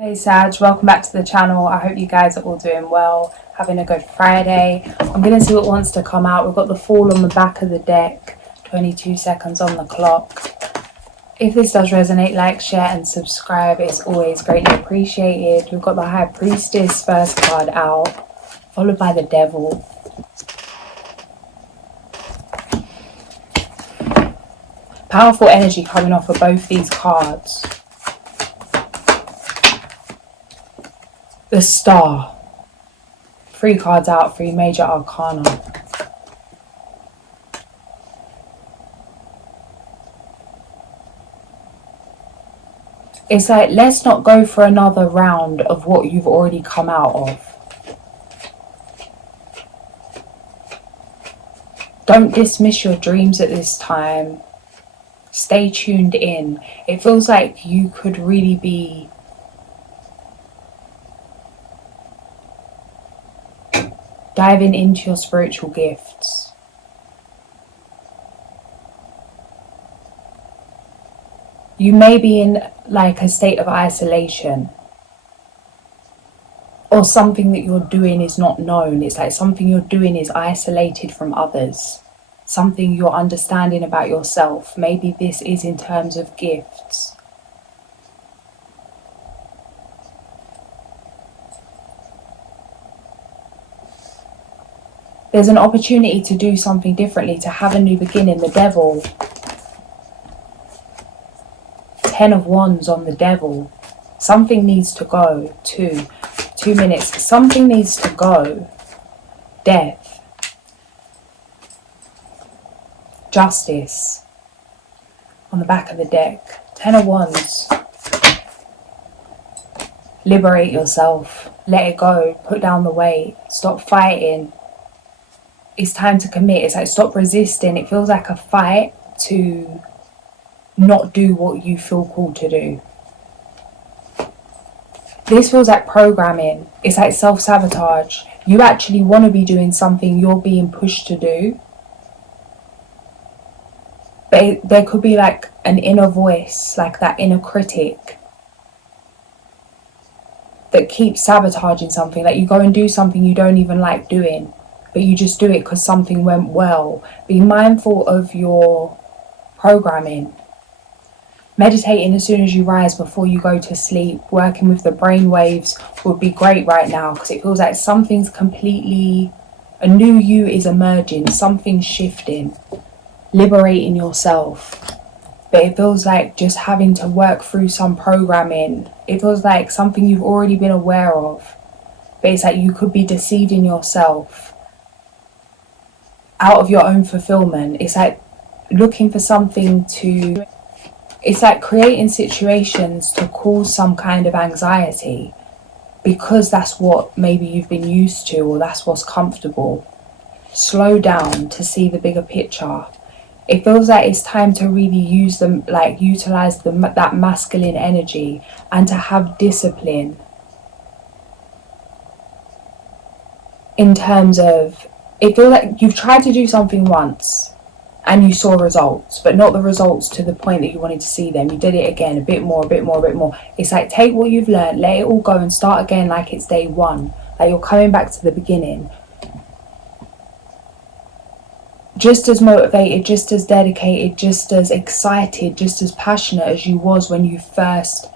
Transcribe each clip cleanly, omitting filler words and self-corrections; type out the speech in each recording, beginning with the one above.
Hey Sag, welcome back to the channel. I hope you guys are all doing well, having a good Friday. I'm going to see what wants to come out. We've got the Fool on the back of the deck, 22 seconds on the clock. If this does resonate, like, share and subscribe. It's always greatly appreciated. We've got the High Priestess first card out, followed by the Devil. Powerful energy coming off of both these cards. The Star. 3 cards out, 3 major arcana. It's like, let's not go for another round of what you've already come out of. Don't dismiss your dreams at this time. Stay tuned in. It feels like you could really be diving into your spiritual gifts. You may be in like a state of isolation, or something that you're doing is not known. It's like something you're doing is isolated from others, something you're understanding about yourself. Maybe this is in terms of gifts. There's an opportunity to do something differently, to have a new beginning. The Devil. 10 of Wands on the Devil. Something needs to go. 2 minutes. Something needs to go. Death. Justice. On the back of the deck. 10 of Wands. Liberate yourself. Let it go. Put down the weight. Stop fighting. It's time to commit. It's like, stop resisting. It feels like a fight to not do what you feel called to do. This feels like programming. It's like self-sabotage. You actually want to be doing something you're being pushed to do, but there could be like an inner voice, like that inner critic that keeps sabotaging something. Like, you go and do something you don't even like doing, but you just do it because something went well. Be mindful of your programming. Meditating as soon as you rise before you go to sleep. Working with the brain waves would be great right now, because it feels like something's completely, a new you is emerging. Something's shifting. Liberating yourself. But it feels like just having to work through some programming. It feels like something you've already been aware of, but it's like you could be deceiving yourself out of your own fulfillment. It's like looking for something to, it's like creating situations to cause some kind of anxiety, because that's what maybe you've been used to, or that's what's comfortable. Slow down to see the bigger picture. It feels like it's time to really use them, like utilize that masculine energy, and to have discipline in terms of, it feels like you've tried to do something once and you saw results, but not the results to the point that you wanted to see them. You did it again, a bit more. It's like, take what you've learned, let it all go, and start again like it's day one. Like you're coming back to the beginning. Just as motivated, just as dedicated, just as excited, just as passionate as you was when you first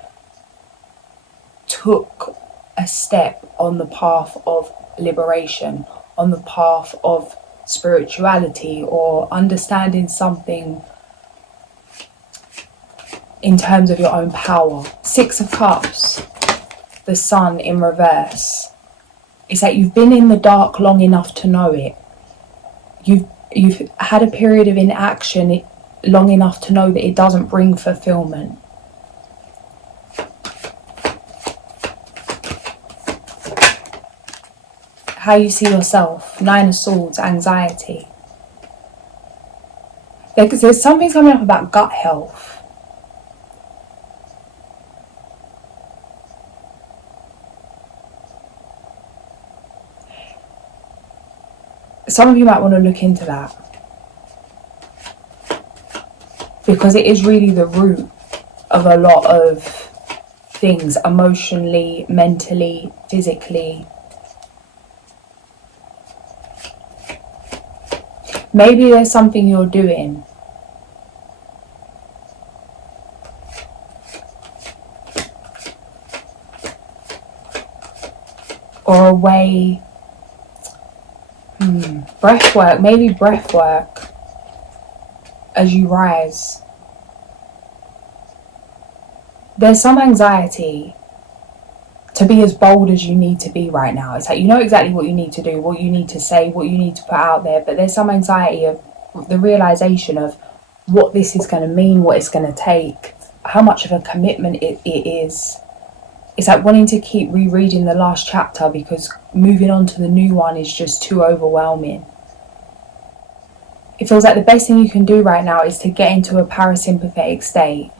took a step on the path of liberation, on the path of spirituality, or understanding something in terms of your own power. 6 of Cups, the Sun in reverse. It's like you've been in the dark long enough to know it. You've had a period of inaction long enough to know that it doesn't bring fulfillment. How you see yourself. 9 of Swords, anxiety. There's something coming up about gut health. Some of you might want to look into that, because it is really the root of a lot of things emotionally, mentally, physically. Maybe there's something you're doing or a way, breath work, maybe breath work as you rise. There's some anxiety to be as bold as you need to be right now. It's like you know exactly what you need to do, what you need to say, what you need to put out there, but there's some anxiety of the realization of what this is going to mean, what it's going to take, how much of a commitment it is. It's like wanting to keep rereading the last chapter because moving on to the new one is just too overwhelming. It feels like the best thing you can do right now is to get into a parasympathetic state.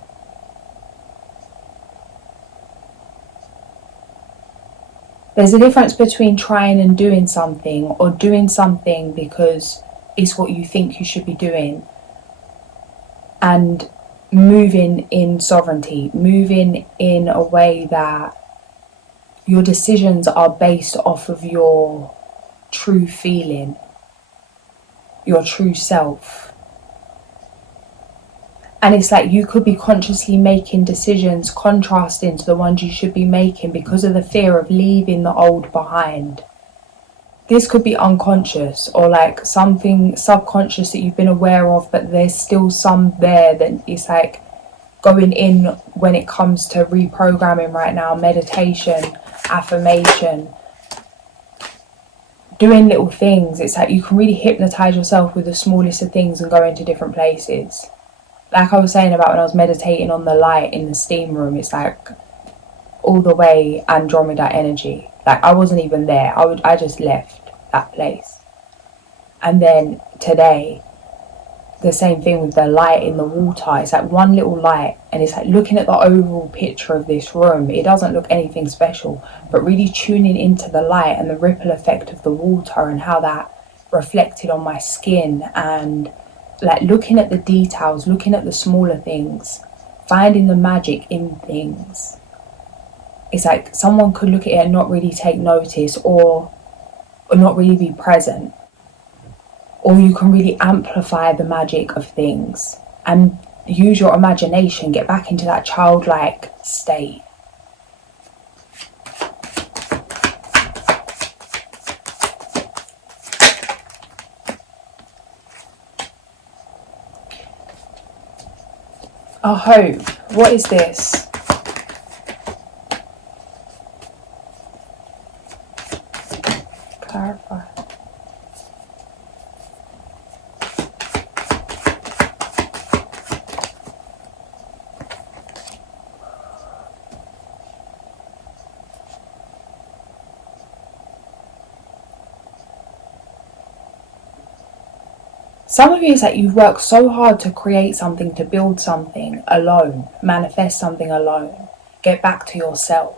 There's a difference between trying and doing something, or doing something because it's what you think you should be doing, and moving in sovereignty, moving in a way that your decisions are based off of your true feeling, your true self. And it's like you could be consciously making decisions contrasting to the ones you should be making because of the fear of leaving the old behind. This could be unconscious or like something subconscious that you've been aware of, but there's still some there that it's like going in when it comes to reprogramming right now, meditation, affirmation, doing little things. It's like you can really hypnotize yourself with the smallest of things and go into different places. Like I was saying about when I was meditating on the light in the steam room, it's like all the way Andromeda energy. Like I wasn't even there. I just left that place. And then today, the same thing with the light in the water. It's like one little light, and it's like looking at the overall picture of this room. It doesn't look anything special, but really tuning into the light and the ripple effect of the water and how that reflected on my skin, and like looking at the details, looking at the smaller things, finding the magic in things. It's like someone could look at it and not really take notice or not really be present. Or you can really amplify the magic of things and use your imagination, get back into that childlike state. I hope. What is this? Clarify. Some of you, it's like you've worked so hard to create something, to build something alone, manifest something alone, get back to yourself.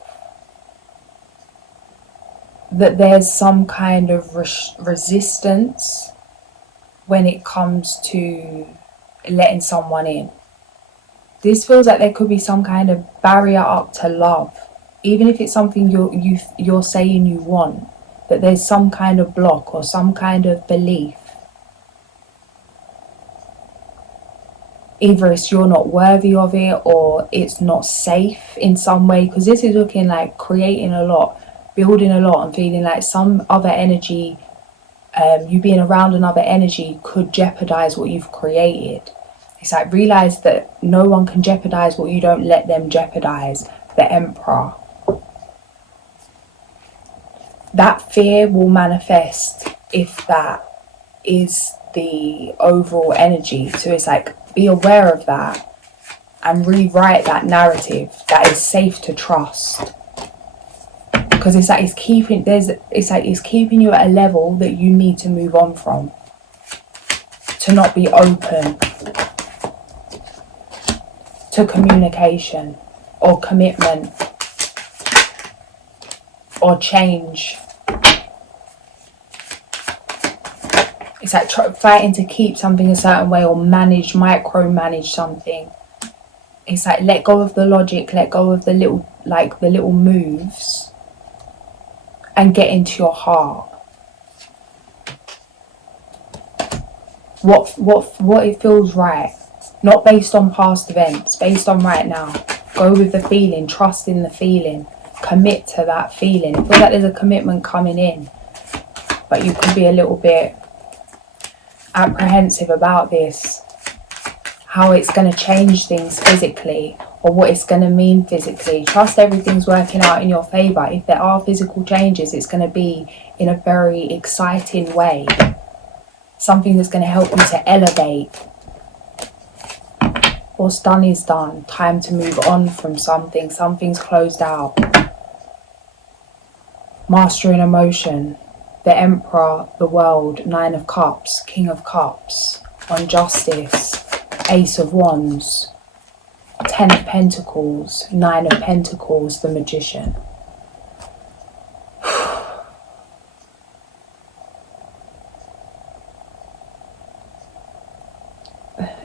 That there's some kind of resistance when it comes to letting someone in. This feels like there could be some kind of barrier up to love, even if it's something you're saying you want. That there's some kind of block or some kind of belief. Either it's you're not worthy of it or it's not safe in some way, because this is looking like creating a lot, building a lot, and feeling like some other energy, you being around another energy could jeopardize what you've created. It's like realize that no one can jeopardize what you don't let them jeopardize. The Emperor. That fear will manifest if that is the overall energy. So it's like be aware of that and rewrite that narrative that is safe to trust, because it's like it's keeping you at a level that you need to move on from, to not be open to communication or commitment or change. It's like fighting to keep something a certain way or micromanage something. It's like let go of the logic, let go of the little like the little moves and get into your heart. What it feels right. Not based on past events, based on right now. Go with the feeling, trust in the feeling, commit to that feeling. It feels like there's a commitment coming in, but you can be a little bit apprehensive about this, how it's going to change things physically or what it's going to mean physically. Trust everything's working out in your favour. If there are physical changes, it's going to be in a very exciting way, something that's going to help you to elevate. What's done is done. Time to move on from something. Something's closed out. Mastering emotion. The Emperor, the World, 9 of Cups, King of Cups, on Justice, Ace of Wands, 10 of Pentacles, 9 of Pentacles, the Magician.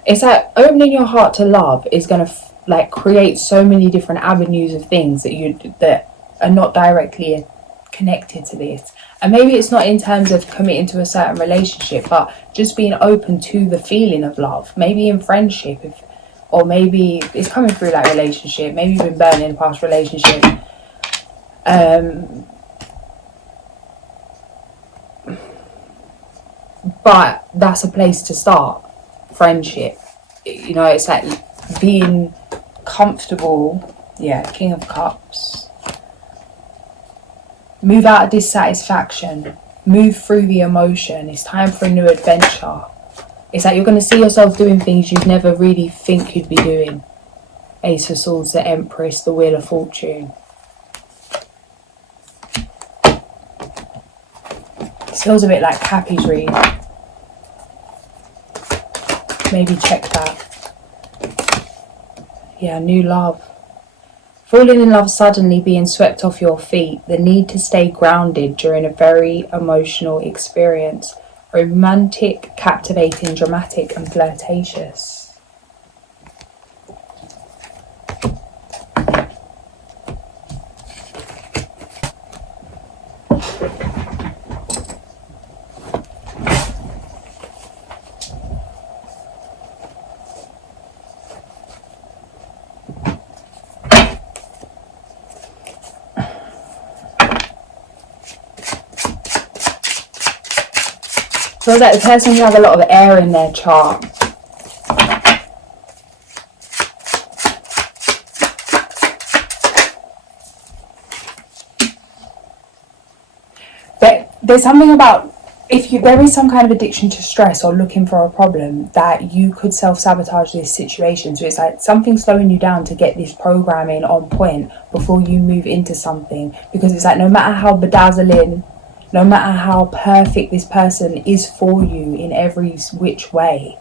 It's like opening your heart to love is going to like create so many different avenues of things that are not directly connected to this. And maybe it's not in terms of committing to a certain relationship, but just being open to the feeling of love. Maybe in friendship, or maybe it's coming through that relationship. Maybe you've been burnt in a past relationship. But that's a place to start. Friendship, you know, it's like being comfortable. Yeah, King of Cups. Move out of dissatisfaction, move through the emotion. It's time for a new adventure. It's like you're going to see yourself doing things you'd never really think you'd be doing. Ace of Swords, the Empress, the Wheel of Fortune. This feels a bit like Cappy's read. Maybe check that. Yeah, new love. Falling in love suddenly, being swept off your feet. The need to stay grounded during a very emotional experience. Romantic, captivating, dramatic and flirtatious. Feels like the person who has a lot of air in their chart. But there's something about there is some kind of addiction to stress or looking for a problem, that you could self-sabotage this situation. So it's like something slowing you down to get this programming on point before you move into something. Because it's like no matter how bedazzling, no matter how perfect this person is for you in every which way,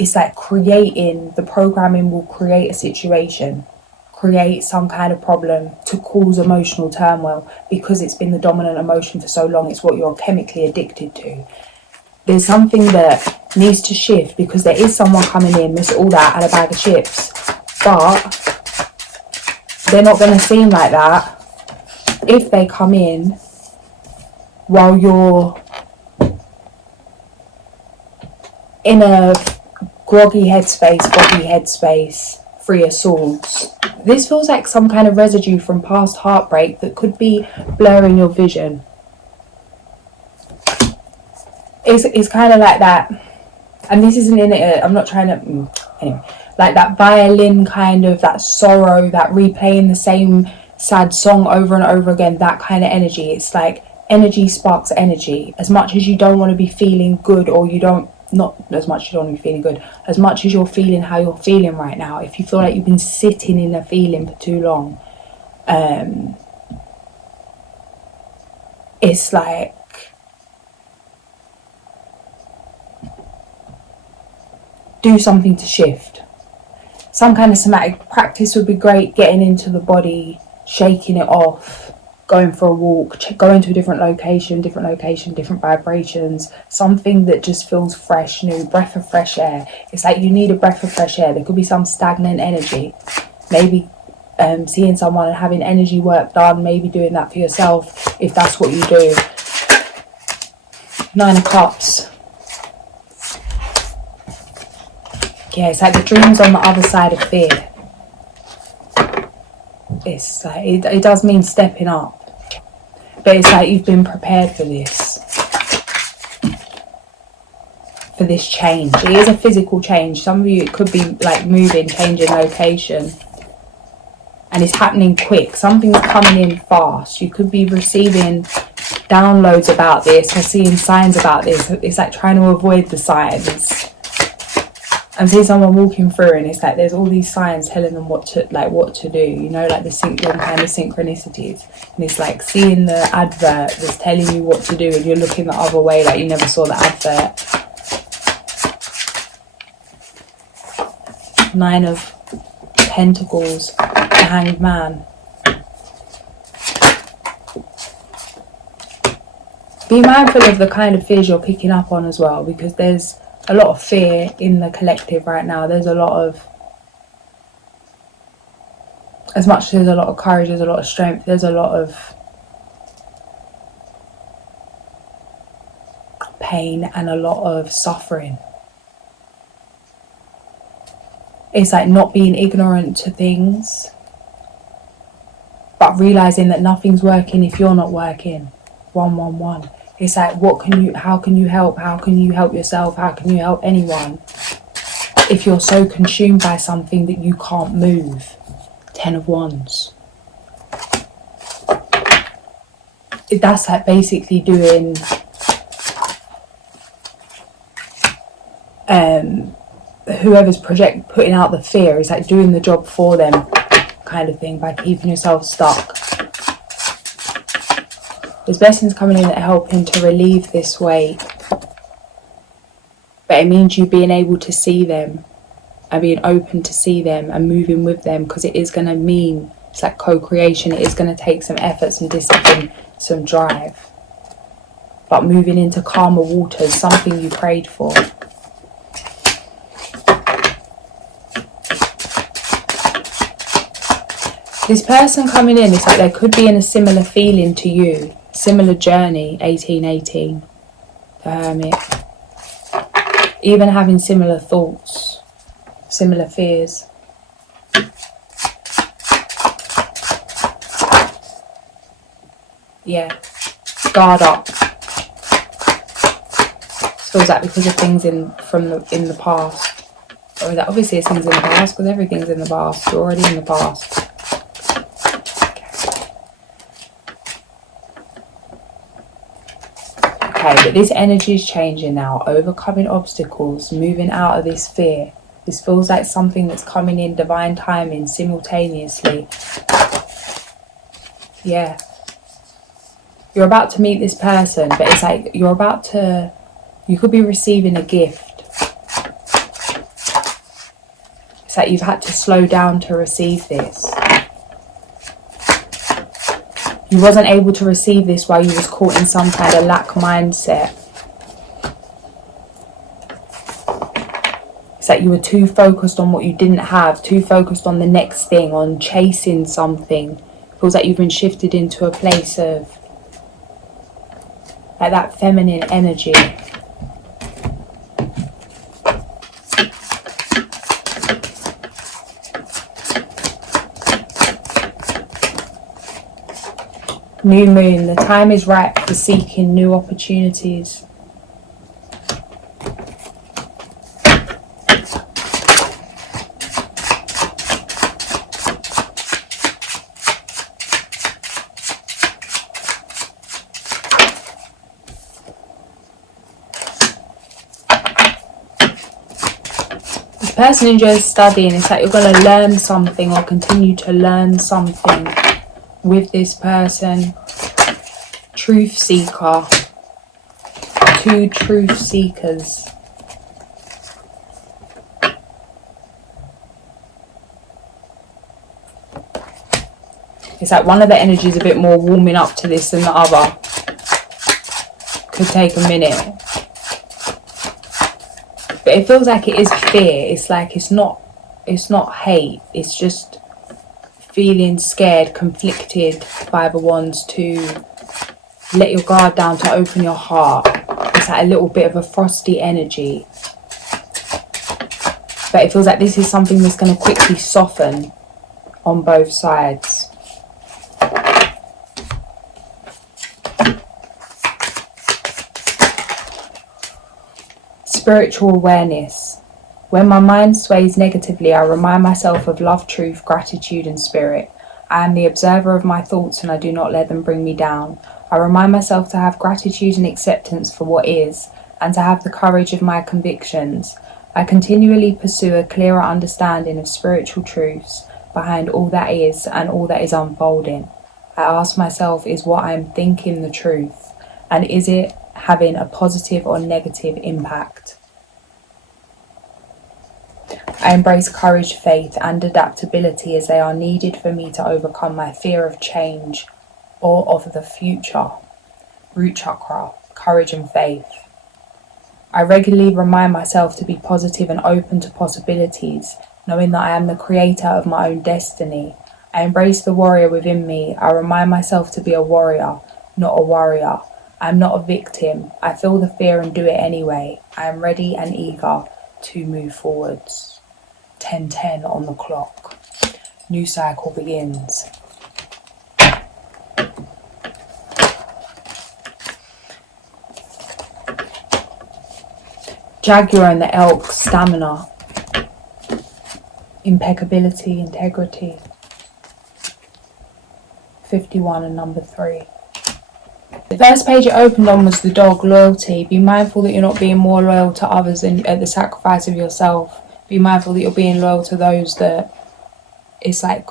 it's like the programming will create a situation, create some kind of problem to cause emotional turmoil, because it's been the dominant emotion for so long. It's what you're chemically addicted to. There's something that needs to shift, because there is someone coming in, miss all that, and a bag of chips. But they're not going to seem like that if they come in while you're in a groggy headspace, 3 of Swords. This feels like some kind of residue from past heartbreak that could be blurring your vision. It's kind of like that, and this isn't in it, I'm not trying to, anyway, like that violin kind of, that sorrow, that replaying the same sad song over and over again, that kind of energy. It's like energy sparks energy. As much as you don't want to be feeling good, or not as much as you don't want to be feeling good, as much as you're feeling how you're feeling right now, if you feel like you've been sitting in a feeling for too long, it's like do something to shift. Some kind of somatic practice would be great, getting into the body, shaking it off, going for a walk, going to a different location, different vibrations, something that just feels fresh, new, breath of fresh air. It's like you need a breath of fresh air. There could be some stagnant energy. Maybe seeing someone and having energy work done, maybe doing that for yourself if that's what you do. 9 of Cups. Yeah, it's like the dreams on the other side of fear. It's like, it does mean stepping up. But it's like you've been prepared for this. For this change. It is a physical change. Some of you, it could be like moving, changing location. And it's happening quick. Something's coming in fast. You could be receiving downloads about this or seeing signs about this. It's like trying to avoid the signs. I'm seeing someone walking through and it's like there's all these signs telling them what to do, you know, like them kind of synchronicities. And it's like seeing the advert that's telling you what to do and you're looking the other way like you never saw the advert. 9 of Pentacles, the Hanged Man. Be mindful of the kind of fears you're picking up on as well, because there's a lot of fear in the collective right now. There's a lot of, as much as there's a lot of courage, there's a lot of strength, there's a lot of pain and a lot of suffering. It's like not being ignorant to things, but realizing that nothing's working if you're not working. 111. It's like, how can you help? How can you help yourself? How can you help anyone if you're so consumed by something that you can't move? 10 of Wands. That's like basically doing whoever's putting out the fear is like doing the job for them kind of thing, by keeping yourself stuck. There's blessings coming in that are helping to relieve this weight, but it means you being able to see them and being open to see them and moving with them, because it is going to mean, it's like co-creation. It is going to take some effort, some discipline, some drive, but moving into calmer waters, something you prayed for. This person coming in, it's like they could be in a similar feeling to you, similar journey. 1818, the Hermit. Even having similar thoughts, similar fears. Yeah, guard up. Feels like because of things in the past, or that obviously it's things in the past, because everything's in the past. You're already in the past. Okay, but this energy is changing now, overcoming obstacles, moving out of this fear. This feels like something that's coming in divine timing simultaneously. Yeah. You're about to meet this person, but it's like you could be receiving a gift. It's like you've had to slow down to receive this. You wasn't able to receive this while you was caught in some kind of lack mindset. It's like you were too focused on what you didn't have, too focused on the next thing, on chasing something. It feels like you've been shifted into a place of like that feminine energy. New moon, the time is right for seeking new opportunities. This person enjoys studying. It's like you're going to learn something or continue to learn something with this person. Truth seeker. 2 truth seekers. It's like one of the energies a bit more warming up to this than the other. Could take a minute. But it feels like it is fear. It's like it's not hate. It's just feeling scared, conflicted by the wands, to let your guard down, to open your heart. It's like a little bit of a frosty energy. But it feels like this is something that's going to quickly soften on both sides. Spiritual awareness. When my mind sways negatively, I remind myself of love, truth, gratitude, and spirit. I am the observer of my thoughts and I do not let them bring me down. I remind myself to have gratitude and acceptance for what is, and to have the courage of my convictions. I continually pursue a clearer understanding of spiritual truths behind all that is and all that is unfolding. I ask myself, is what I am thinking the truth? And is it having a positive or negative impact? I embrace courage, faith, and adaptability as they are needed for me to overcome my fear of change or of the future. Root chakra, courage and faith. I regularly remind myself to be positive and open to possibilities, knowing that I am the creator of my own destiny. I embrace the warrior within me. I remind myself to be a warrior, not a warrior. I am not a victim. I feel the fear and do it anyway. I am ready and eager to move forwards. 10:10 on the clock. New cycle begins. Jaguar and the ELK, stamina, impeccability, integrity. 51 and number 3. The first page it opened on was the dog, loyalty. Be mindful that you're not being more loyal to others than at the sacrifice of yourself. Be mindful that you're being loyal to those that it's like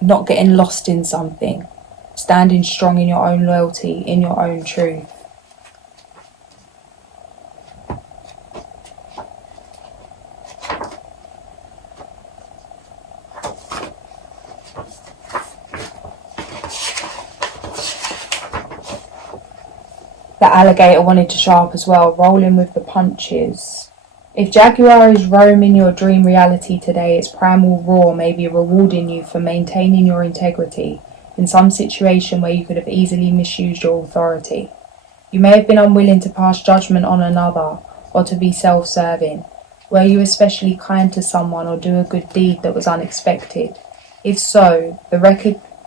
not getting lost in something. Standing strong in your own loyalty, in your own truth. The alligator wanted to show up as well, rolling with the punches. If Jaguar is roaming your dream reality today, its primal roar may be rewarding you for maintaining your integrity in some situation where you could have easily misused your authority. You may have been unwilling to pass judgment on another or to be self-serving. Were you especially kind to someone or do a good deed that was unexpected? If so,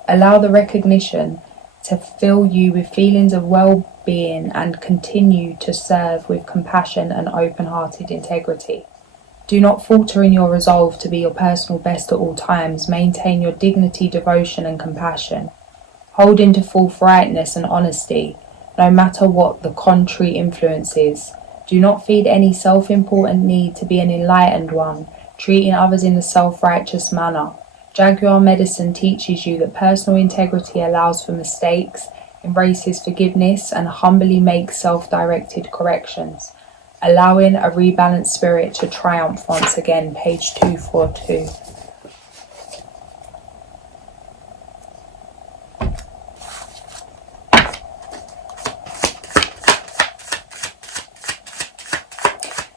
allow the recognition to fill you with feelings of well-being and continue to serve with compassion and open-hearted integrity. Do not falter in your resolve to be your personal best at all times. Maintain your dignity, devotion and compassion. Hold into forthrightness and honesty, no matter what the contrary influence is. Do not feed any self-important need to be an enlightened one, treating others in a self-righteous manner. Jaguar medicine teaches you that personal integrity allows for mistakes, embraces forgiveness, and humbly makes self-directed corrections, allowing a rebalanced spirit to triumph once again. Page 242.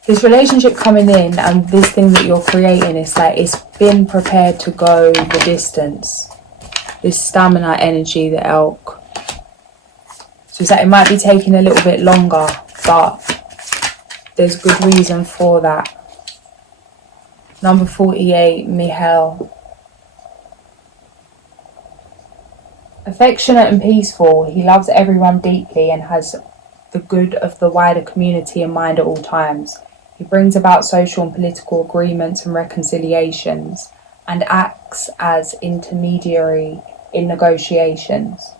This relationship coming in and this thing that you're creating, it's like it's been prepared to go the distance. This stamina energy, the elk. So it's like it might be taking a little bit longer, but there's good reason for that. Number 48, Miracl3s. Affectionate and peaceful, he loves everyone deeply and has the good of the wider community in mind at all times. He brings about social and political agreements and reconciliations and acts as intermediary in negotiations.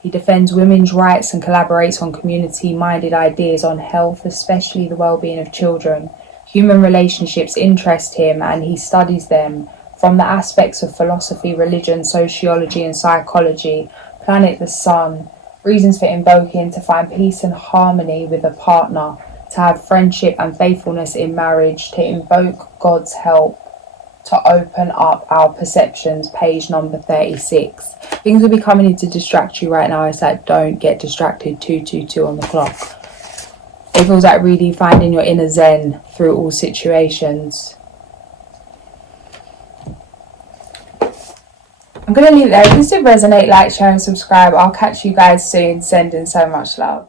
He defends women's rights and collaborates on community-minded ideas on health, especially the well-being of children. Human relationships interest him and he studies them from the aspects of philosophy, religion, sociology and psychology, planet the sun, reasons for invoking to find peace and harmony with a partner, to have friendship and faithfulness in marriage, to invoke God's help, to open up our perceptions. Page number 36. Things will be coming in to distract you right now. It's like, don't get distracted. 222 on the clock. It feels like really finding your inner zen through all situations. I'm going to leave it there. If this did resonate, like, share and subscribe. I'll catch you guys soon. Sending so much love.